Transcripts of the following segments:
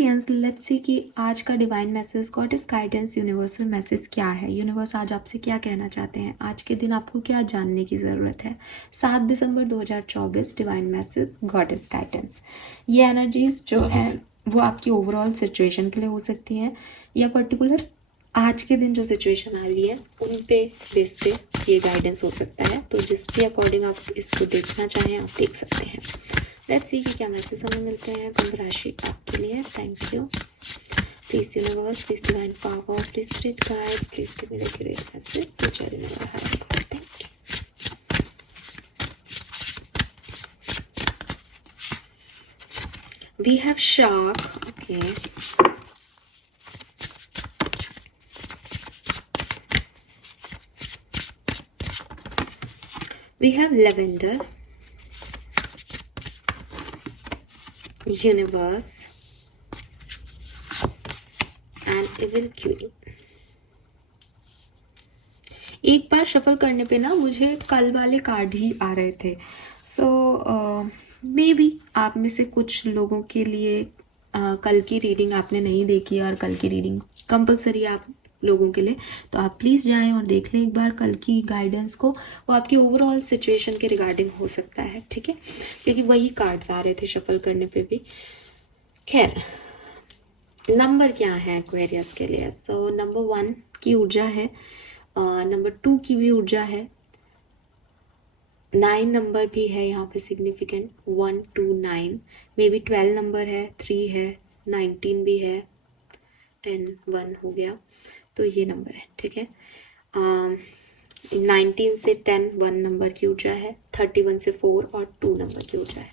Aquarians, let's see कि आज का divine message, God is guidance, universal message क्या है। यूनिवर्स आज आपसे क्या कहना चाहते हैं, आज के दिन आपको क्या जानने की ज़रूरत है। 7 दिसंबर 2024, divine message, God is guidance. ये एनर्जीज जो है वो आपकी ओवरऑल सिचुएशन के लिए हो सकती हैं, या पर्टिकुलर आज के दिन जो सिचुएशन आ रही है उन पे बेस पे ये गाइडेंस हो सकता है। तो जिस भी अकॉर्डिंग आप इसको देखना चाहें आप देख सकते हैं। लेट्स सी कि क्या मैसेज हमें मिलते हैं कुंभ राशि आपके लिए। Thank you. Please universe, please divine power, please spirit guide, please give me the great message which I never had. Thank you. We have shark. Okay, we have lavender, universe and evil queen। एक बार shuffle करने पे ना मुझे कल वाले card ही आ रहे थे। सो may be आप में से कुछ लोगों के लिए कल की रीडिंग आपने नहीं देखी और कल की रीडिंग कंपलसरी आप लोगों के लिए, तो आप प्लीज़ जाएं और देख लें एक बार कल की गाइडेंस को। वो आपकी ओवरऑल सिचुएशन के रिगार्डिंग हो सकता है, ठीक है, क्योंकि वही कार्ड्स आ रहे थे शफल करने पे भी। खैर, नंबर क्या है एक्वेरियस के लिए। सो नंबर 1 की ऊर्जा है, नंबर 2 की भी ऊर्जा है, 9 नंबर भी है यहाँ पे सिग्निफिकेंट, 1 2 9, मे बी 12 नंबर है, 3 है, 19 भी है, 10 1 हो गया, तो ये नंबर है, ठीक है। 19 से 10 1 नंबर की ऊर्जा है, 31 से 4 और 2 नंबर की ऊर्जा है।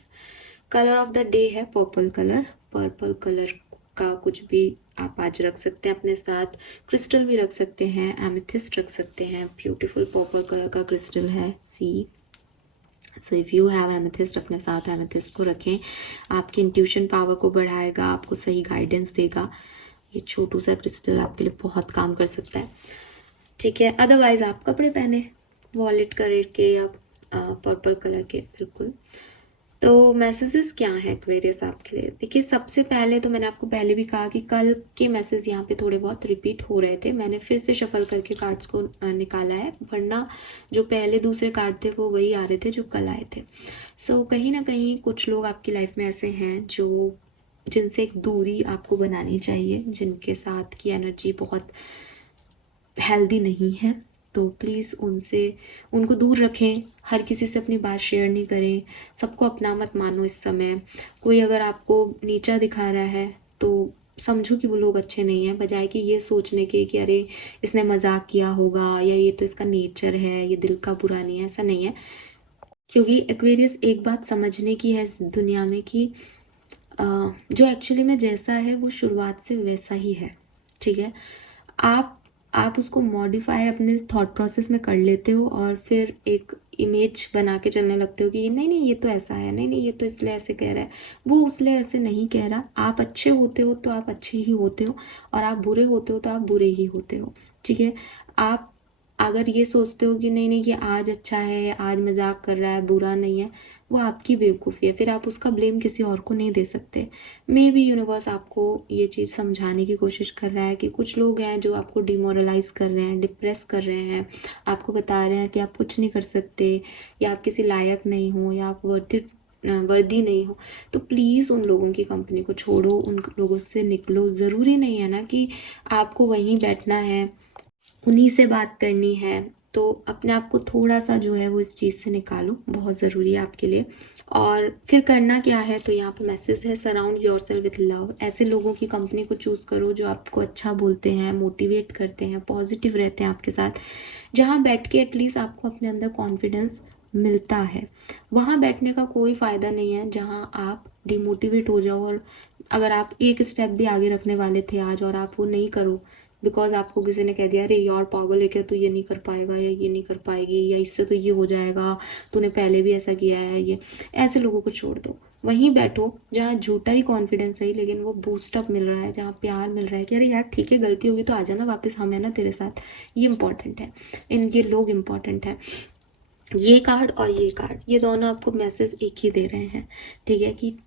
कलर ऑफ द डे है पर्पल कलर। पर्पल कलर का कुछ भी आप आज रख सकते हैं अपने साथ, क्रिस्टल भी रख सकते हैं, एमेथिस्ट रख सकते हैं, ब्यूटीफुल पर्पल कलर का क्रिस्टल है सी। So if you have amethyst, अपने साथ एमेथिस्ट को रखें, आपकी इंट्यूशन पावर को बढ़ाएगा, आपको सही गाइडेंस देगा। ये छोटू सा क्रिस्टल आपके लिए बहुत काम कर सकता है, ठीक है। अदरवाइज आप कपड़े पहने वॉलेट कलर के या पर्पल कलर के, बिल्कुल। तो मैसेजेस क्या है एक्वेरियस आपके लिए। देखिए, सबसे पहले तो मैंने आपको पहले भी कहा कि कल के मैसेज यहाँ पे थोड़े बहुत रिपीट हो रहे थे, मैंने फिर से शफल करके कार्ड्स को निकाला है, वरना जो पहले दूसरे कार्ड थे वो वही आ रहे थे जो कल आए थे। सो कहीं ना कहीं कुछ लोग आपकी लाइफ में ऐसे हैं जो जिनसे एक दूरी आपको बनानी चाहिए, जिनके साथ की एनर्जी बहुत हेल्दी नहीं है, तो प्लीज़ उनको दूर रखें। हर किसी से अपनी बात शेयर नहीं करें, सबको अपना मत मानो इस समय। कोई अगर आपको नीचा दिखा रहा है तो समझो कि वो लोग अच्छे नहीं हैं, बजाय कि ये सोचने के कि अरे इसने मजाक किया होगा या ये तो इसका नेचर है, ये दिल का बुरा नहीं है। ऐसा नहीं है, क्योंकि एक्वेरियस एक बात समझने की है इस दुनिया में कि जो एक्चुअली में जैसा है वो शुरुआत से वैसा ही है, ठीक है। आप उसको मॉडिफाई अपने थॉट प्रोसेस में कर लेते हो और फिर एक इमेज बना के चलने लगते हो कि नहीं नहीं ये तो ऐसा है, नहीं नहीं ये तो इसलिए ऐसे कह रहा है, वो उसलिए ऐसे नहीं कह रहा। आप अच्छे होते हो तो आप अच्छे ही होते हो, और आप बुरे होते हो तो आप बुरे ही होते हो, ठीक है। आप अगर ये सोचते हो कि नहीं नहीं ये आज अच्छा है, आज मजाक कर रहा है, बुरा नहीं है, वो आपकी बेवकूफ़ी है, फिर आप उसका ब्लेम किसी और को नहीं दे सकते। मे बी यूनिवर्स आपको ये चीज़ समझाने की कोशिश कर रहा है कि कुछ लोग हैं जो आपको डिमोरलाइज कर रहे हैं, डिप्रेस कर रहे हैं, आपको बता रहे हैं कि आप कुछ नहीं कर सकते, या आप किसी लायक नहीं हो, या आप वर्दी नहीं हो। तो प्लीज़ उन लोगों की कंपनी को छोड़ो, उन लोगों से निकलो। ज़रूरी नहीं है ना कि आपको वहीं बैठना है, उन्हीं से बात करनी है। तो अपने आप को थोड़ा सा जो है वो इस चीज़ से निकालो, बहुत ज़रूरी है आपके लिए। और फिर करना क्या है, तो यहाँ पे मैसेज है, सराउंड योरसेल्फ विथ लव। ऐसे लोगों की कंपनी को चूज़ करो जो आपको अच्छा बोलते हैं, मोटिवेट करते हैं, पॉजिटिव रहते हैं आपके साथ, जहाँ बैठ के एटलीस्ट आपको अपने अंदर कॉन्फिडेंस मिलता है। वहाँ बैठने का कोई फ़ायदा नहीं है जहाँ आप डिमोटिवेट हो जाओ, और अगर आप एक स्टेप भी आगे रखने वाले थे आज और आप वो नहीं करो बिकॉज आपको किसी ने कह दिया अरे यार पागल है क्या, तू ये नहीं कर पाएगा या ये नहीं कर पाएगी या इससे तो ये हो जाएगा, तूने पहले भी ऐसा किया है, ये ऐसे लोगों को छोड़ दो। वहीं बैठो जहाँ झूठा ही कॉन्फिडेंस है लेकिन वो बूस्टअप मिल रहा है, जहाँ प्यार मिल रहा है कि अरे यार ठीक है गलती होगी तो आ जाना वापस, हम है ना तेरे साथ। ये इंपॉर्टेंट है, ये लोग इंपॉर्टेंट है। ये कार्ड और ये कार्ड, ये दोनों आपको मैसेज एक ही दे रहे हैं, ठीक है, कि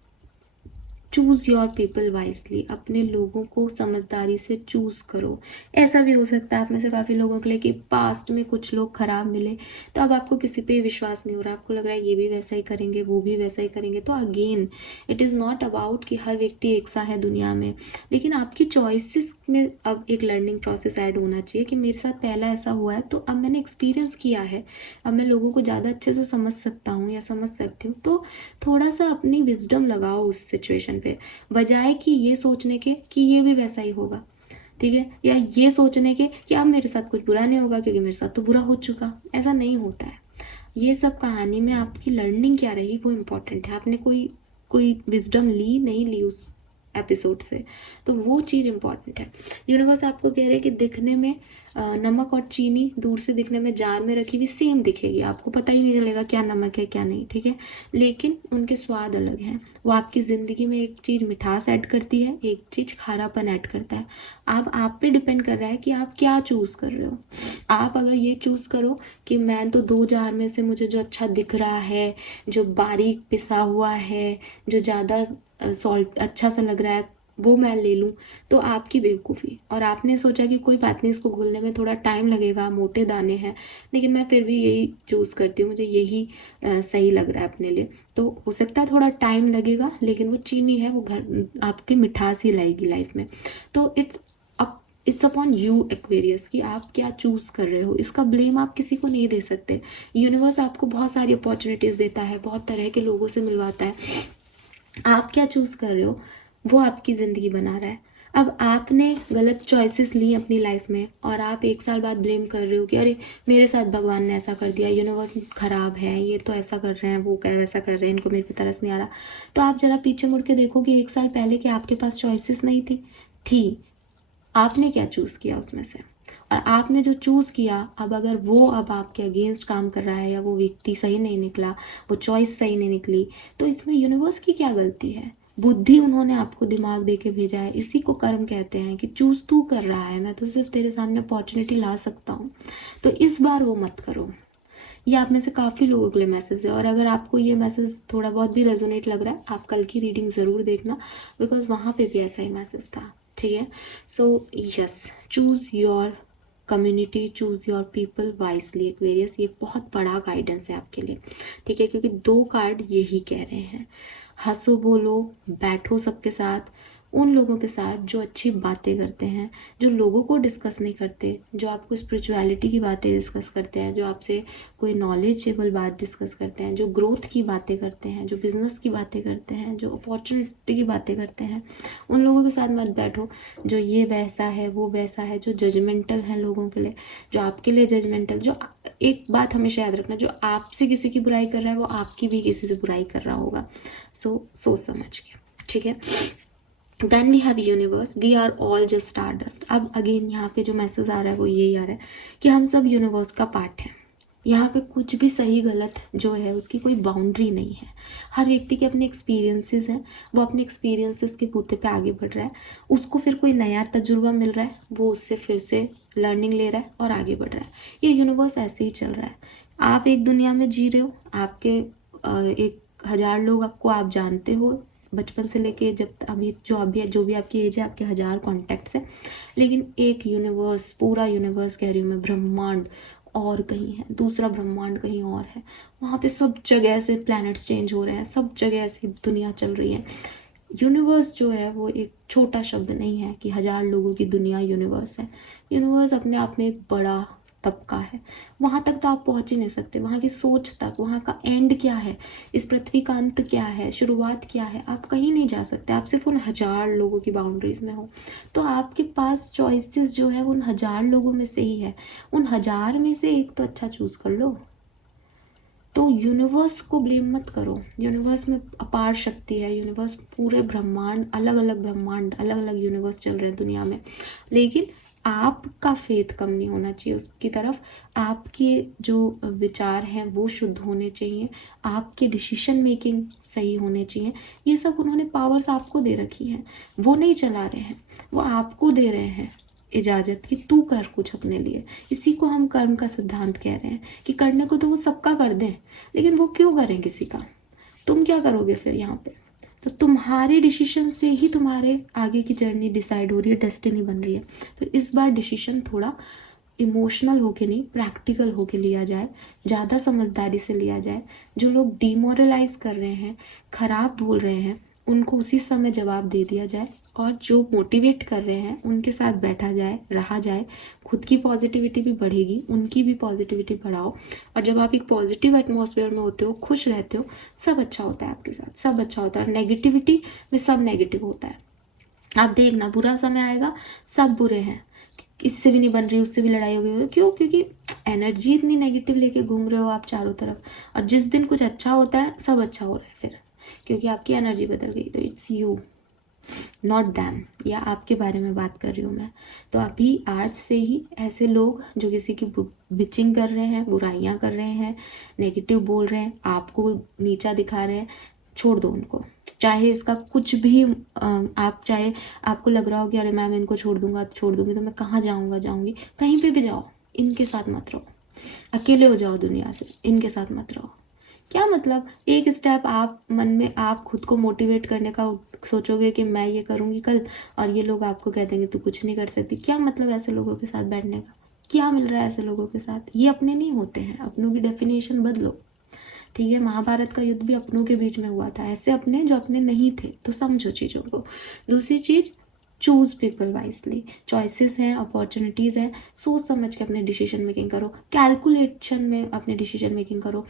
चूज़ योर पीपल वाइसली, अपने लोगों को समझदारी से चूज़ करो। ऐसा भी हो सकता है आप में से काफ़ी लोगों के लिए कि पास्ट में कुछ लोग ख़राब मिले, तो अब आपको किसी पे विश्वास नहीं हो रहा, आपको लग रहा है ये भी वैसा ही करेंगे, वो भी वैसा ही करेंगे। तो again it is not about कि हर व्यक्ति एक सा है दुनिया में, लेकिन आपकी चॉइसेस में अब एक लर्निंग प्रोसेस ऐड होना चाहिए कि मेरे साथ पहला ऐसा हुआ है, तो अब मैंने एक्सपीरियंस किया है, अब मैं लोगों को ज़्यादा अच्छे से समझ सकता हूँ या समझ सकती हूँ। तो थोड़ा सा अपनी विजडम लगाओ उस सिचुएशन पे, बजाय कि ये सोचने के कि ये भी वैसा ही होगा, ठीक है, या ये सोचने के कि अब मेरे साथ कुछ बुरा नहीं होगा क्योंकि मेरे साथ तो बुरा हो चुका। ऐसा नहीं होता है। ये सब कहानी में आपकी लर्निंग क्या रही वो इम्पोर्टेंट है। आपने कोई कोई विजडम ली नहीं ली उस एपिसोड से, तो वो चीज़ इम्पॉर्टेंट है। यूनिवर्स आपको कह रहे हैं कि दिखने में नमक और चीनी दूर से दिखने में जार में रखी हुई सेम दिखेगी, आपको पता ही नहीं चलेगा क्या नमक है क्या नहीं, ठीक है, लेकिन उनके स्वाद अलग हैं। वो आपकी ज़िंदगी में एक चीज़ मिठास ऐड करती है, एक चीज़ खारापन ऐड करता है। अब आप पे डिपेंड कर रहा है कि आप क्या चूज़ कर रहे हो। आप अगर ये चूज़ करो कि मैं तो 2 जार में से मुझे जो अच्छा दिख रहा है, जो बारीक पिसा हुआ है, जो ज़्यादा सॉल्ट अच्छा सा लग रहा है, वो मैं ले लूँ, तो आपकी बेवकूफ़ी। और आपने सोचा कि कोई बात नहीं, इसको घुलने में थोड़ा टाइम लगेगा, मोटे दाने हैं, लेकिन मैं फिर भी यही चूज़ करती हूँ, मुझे यही सही लग रहा है अपने लिए। तो हो सकता है थोड़ा टाइम लगेगा, लेकिन वो चीनी है, वो घर आपकी मिठास ही लाएगी लाइफ में। तो इट्स अपॉन यू एक्वेरियस कि आप क्या चूज़ कर रहे हो। इसका ब्लेम आप किसी को नहीं दे सकते। यूनिवर्स आपको बहुत सारी अपॉर्चुनिटीज़ देता है, बहुत तरह के लोगों से मिलवाता है। आप क्या चूज़ कर रहे हो वो आपकी ज़िंदगी बना रहा है। अब आपने गलत चॉइसेस ली अपनी लाइफ में और आप 1 साल बाद ब्लेम कर रहे हो कि अरे मेरे साथ भगवान ने ऐसा कर दिया, यूनिवर्स ख़राब है, ये तो ऐसा कर रहे हैं, वो क्या वैसा कर रहे हैं, इनको मेरे पे तरस नहीं आ रहा। तो आप ज़रा पीछे मुड़ के देखो कि 1 साल पहले कि आपके पास चॉइसेस नहीं थी आपने क्या चूज़ किया उसमें से, और आपने जो चूज़ किया अब आपके अगेंस्ट काम कर रहा है, या वो व्यक्ति सही नहीं निकला, वो चॉइस सही नहीं निकली, तो इसमें यूनिवर्स की क्या गलती है। बुद्धि उन्होंने आपको दिमाग दे के भेजा है, इसी को कर्म कहते हैं कि चूज़ तू कर रहा है, मैं तो सिर्फ तेरे सामने अपॉर्चुनिटी ला सकता हूँ। तो इस बार वो मत करो। ये आप में से काफ़ी लोगों के लिए मैसेज है, और अगर आपको ये मैसेज थोड़ा बहुत भी रेजोनेट लग रहा है, आप कल की रीडिंग ज़रूर देखना, बिकॉज वहाँ पे भी ऐसा ही मैसेज था, ठीक है। So yes, choose your community, choose your people wisely Aquarius. ये बहुत बड़ा गाइडेंस है आपके लिए, ठीक है, क्योंकि 2 कार्ड यही कह रहे हैं। हंसो बोलो, बैठो सबके साथ, उन लोगों के साथ जो अच्छी बातें करते हैं, जो लोगों को डिस्कस नहीं करते, जो आपको स्पिरिचुअलिटी की बातें डिस्कस करते हैं, जो आपसे कोई नॉलेजेबल बात डिस्कस करते हैं, जो ग्रोथ की बातें करते हैं, जो बिजनेस की बातें करते हैं, जो अपॉर्चुनिटी की बातें करते हैं, उन लोगों के साथ मत बैठो जो ये वैसा है वो वैसा है, जो जजमेंटल हैं लोगों के लिए, जो आपके लिए जजमेंटल। जो एक बात हमेशा याद रखना, जो आपसे किसी की बुराई कर रहा है वो आपकी भी किसी से बुराई कर रहा होगा। सो सोच समझ के, ठीक है। Then we have universe, we are all just stardust. अब अगेन यहाँ पे जो मैसेज आ रहा है वो यही आ रहा है कि हम सब यूनिवर्स का पार्ट हैं। यहाँ पे कुछ भी सही गलत जो है उसकी कोई बाउंड्री नहीं है। हर व्यक्ति के अपने एक्सपीरियंसेस हैं, वो अपने एक्सपीरियंसेस के बूते पे आगे बढ़ रहा है। उसको फिर कोई नया तजुर्बा मिल रहा है, वो उससे फिर से लर्निंग ले रहा है और आगे बढ़ रहा है। ये यूनिवर्स ऐसे ही चल रहा है। आप एक दुनिया में जी रहे हो, आपके 1000 लोग आपको आप जानते हो बचपन से लेके जब अभी जो भी आपकी एज है, आपके 1000 कॉन्टैक्ट्स हैं, लेकिन एक यूनिवर्स, पूरा यूनिवर्स कह रही हूँ मैं, ब्रह्मांड और कहीं है, दूसरा ब्रह्मांड कहीं और है। वहाँ पे सब जगह से प्लैनेट्स चेंज हो रहे हैं, सब जगह ऐसी दुनिया चल रही है। यूनिवर्स जो है वो एक छोटा शब्द नहीं है कि 1000 लोगों की दुनिया यूनिवर्स है। यूनिवर्स अपने आप में एक बड़ा तबका है। वहाँ तक तो आप पहुँच ही नहीं सकते, वहाँ की सोच तक, वहाँ का एंड क्या है, इस पृथ्वी का अंत क्या है, शुरुआत क्या है, आप कहीं नहीं जा सकते। आप सिर्फ उन 1000 लोगों की बाउंड्रीज में हो। तो आपके पास चॉइसेस जो है उन 1000 लोगों में से ही है। उन 1000 में से एक तो अच्छा चूज कर लो। तो यूनिवर्स को ब्लेम मत करो। यूनिवर्स में अपार शक्ति है, यूनिवर्स पूरे ब्रह्मांड, अलग अलग ब्रह्मांड, अलग अलग यूनिवर्स चल रहे हैं दुनिया में, लेकिन आपका फेथ कम नहीं होना चाहिए उसकी तरफ। आपके जो विचार हैं वो शुद्ध होने चाहिए, आपके डिसीजन मेकिंग सही होने चाहिए। ये सब उन्होंने पावर्स आपको दे रखी है, वो नहीं चला रहे हैं, वो आपको दे रहे हैं इजाज़त कि तू कर कुछ अपने लिए। इसी को हम कर्म का सिद्धांत कह रहे हैं कि करने को तो वो सबका कर दें, लेकिन वो क्यों करें किसी का। तुम क्या करोगे फिर यहाँ पे। तो तुम्हारे डिसीजन से ही तुम्हारे आगे की जर्नी डिसाइड हो रही है, डेस्टिनी बन रही है। तो इस बार डिसीजन थोड़ा इमोशनल होके नहीं, प्रैक्टिकल होके लिया जाए, ज़्यादा समझदारी से लिया जाए। जो लोग डिमोरलाइज कर रहे हैं, खराब बोल रहे हैं, उनको उसी समय जवाब दे दिया जाए, और जो मोटिवेट कर रहे हैं उनके साथ बैठा जाए, रहा जाए। खुद की पॉजिटिविटी भी बढ़ेगी, उनकी भी पॉजिटिविटी बढ़ाओ। और जब आप एक पॉजिटिव एटमॉस्फेयर में होते हो, खुश रहते हो, सब अच्छा होता है आपके साथ, सब अच्छा होता है। और नेगेटिविटी में सब नेगेटिव होता है। आप देखना, बुरा समय आएगा, सब बुरे हैं, इससे भी नहीं बन रही, उससे भी लड़ाई हो गई। क्यों? क्योंकि एनर्जी इतनी नेगेटिव लेके घूम रहे हो आप चारों तरफ। और जिस दिन कुछ अच्छा होता है, सब अच्छा हो रहा है फिर, क्योंकि आपकी एनर्जी बदल गई। तो इट्स यू, नॉट दैम, या आपके बारे में बात कर रही हूँ मैं। तो अभी आज से ही ऐसे लोग जो किसी की बिचिंग कर रहे हैं, बुराइयां कर रहे हैं, नेगेटिव बोल रहे हैं, आपको नीचा दिखा रहे हैं, छोड़ दो उनको। चाहे इसका कुछ भी आप चाहे आपको लग रहा हो कि अरे मैम इनको छोड़ दूंगा, छोड़ दूंगी तो मैं कहाँ जाऊंगा, जाऊंगी, कहीं पे भी जाओ, इनके साथ मत रहो। अकेले हो जाओ दुनिया से, इनके साथ मत रहो। क्या मतलब, एक स्टेप आप मन में आप खुद को मोटिवेट करने का सोचोगे कि मैं ये करूंगी कल, और ये लोग आपको कह देंगे तू कुछ नहीं कर सकती। क्या मतलब ऐसे लोगों के साथ बैठने का? क्या मिल रहा है ऐसे लोगों के साथ? ये अपने नहीं होते हैं। अपनों की डेफिनेशन बदलो, ठीक है? महाभारत का युद्ध भी अपनों के बीच में हुआ था, ऐसे अपने जो अपने नहीं थे। तो समझो चीज़ों को। दूसरी चीज़, चूज पीपल वाइजली। चॉइसेस हैं, अपॉर्चुनिटीज़ हैं, सोच समझ के अपने डिसीजन मेकिंग करो, कैलकुलेशन में अपने डिसीजन मेकिंग करो।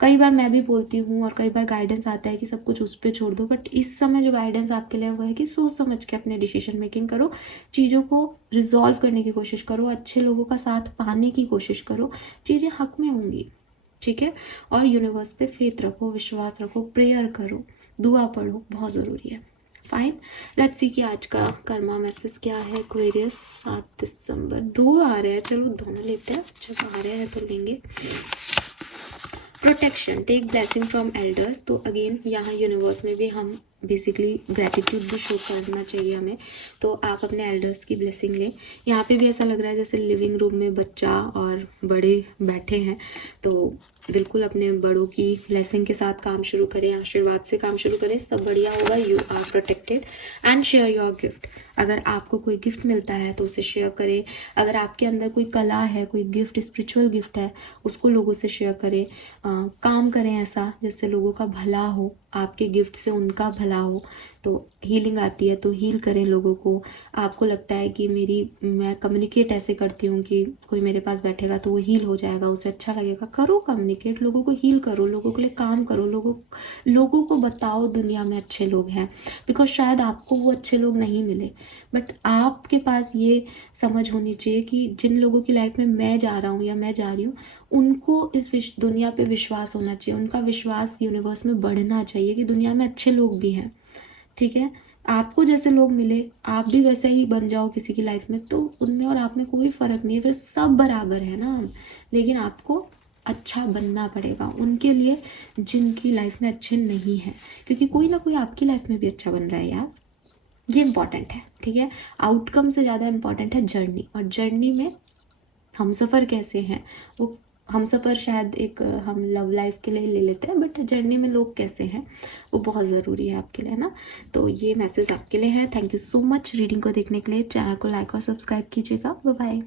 कई बार मैं भी बोलती हूँ और कई बार गाइडेंस आता है कि सब कुछ उस पर छोड़ दो, बट इस समय जो गाइडेंस आपके लिए हुआ है कि सोच समझ के अपने डिसीजन मेकिंग करो, चीज़ों को रिजॉल्व करने की कोशिश करो, अच्छे लोगों का साथ पाने की कोशिश करो, चीज़ें हक में होंगी, ठीक है? और यूनिवर्स पे फेथ रखो, विश्वास रखो, प्रेयर करो, दुआ पढ़ो, बहुत ज़रूरी है। फाइन, लेट्स सी कि आज का कर्मा मैसेज क्या है। एक्वेरियस 7 दिसंबर, 2 आ रहे हैं, चलो दोनों लेते हैं, जब आ रहे हैं तो लेंगे। Protection, take blessing from elders. तो अगेन यहाँ यूनिवर्स में भी हम बेसिकली ग्रेटिट्यूड भी शो करना चाहिए हमें। तो आप अपने एल्डर्स की ब्लेसिंग लें। यहाँ पे भी ऐसा लग रहा है जैसे लिविंग रूम में बच्चा और बड़े बैठे हैं, तो बिल्कुल अपने बड़ों की ब्लेसिंग के साथ काम शुरू करें, आशीर्वाद से काम शुरू करें, सब बढ़िया होगा। You are protected. And share your gift. अगर आपको कोई गिफ्ट मिलता है तो उसे शेयर करें। अगर आपके अंदर कोई कला है, कोई गिफ्ट, स्पिरिचुअल गिफ्ट है, उसको लोगों से शेयर करें। काम करें ऐसा जिससे लोगों का भला हो, आपके गिफ्ट से उनका भला हो। तो हीलिंग आती है तो हील करें लोगों को। आपको लगता है कि मैं कम्युनिकेट ऐसे करती हूँ कि कोई मेरे पास बैठेगा तो वो हील हो जाएगा, उसे अच्छा लगेगा, करो कम्युनिकेट, लोगों को हील करो, लोगों के लिए काम करो, लोगों को बताओ दुनिया में अच्छे लोग हैं। बिकॉज शायद आपको वो अच्छे लोग नहीं मिले, बट आपके पास ये समझ होनी चाहिए कि जिन लोगों की लाइफ में मैं जा रहा हूँ या मैं जा रही हूँ, उनको इस दुनिया पे विश्वास होना चाहिए, उनका विश्वास यूनिवर्स में बढ़ना चाहिए कि दुनिया में अच्छे लोग भी हैं, ठीक है? आपको जैसे लोग मिले, आप भी वैसे ही बन जाओ किसी की लाइफ में, तो उनमें और आप में कोई फ़र्क नहीं है, फिर सब बराबर है ना हम। लेकिन आपको अच्छा बनना पड़ेगा उनके लिए जिनकी लाइफ में अच्छे नहीं हैं, क्योंकि कोई ना कोई आपकी लाइफ में भी अच्छा बन रहा है यार। ये इम्पॉर्टेंट है, ठीक है? आउटकम से ज़्यादा इम्पॉर्टेंट है जर्नी। और जर्नी में हम सफ़र कैसे हैं, वो हम सफ़र शायद एक हम लव लाइफ के लिए ले लेते हैं, बट जर्नी में लोग कैसे हैं वो बहुत ज़रूरी है आपके लिए ना। तो ये मैसेज आपके लिए है। Thank you so much reading को देखने के लिए। चैनल को लाइक और सब्सक्राइब कीजिएगा। Bye bye.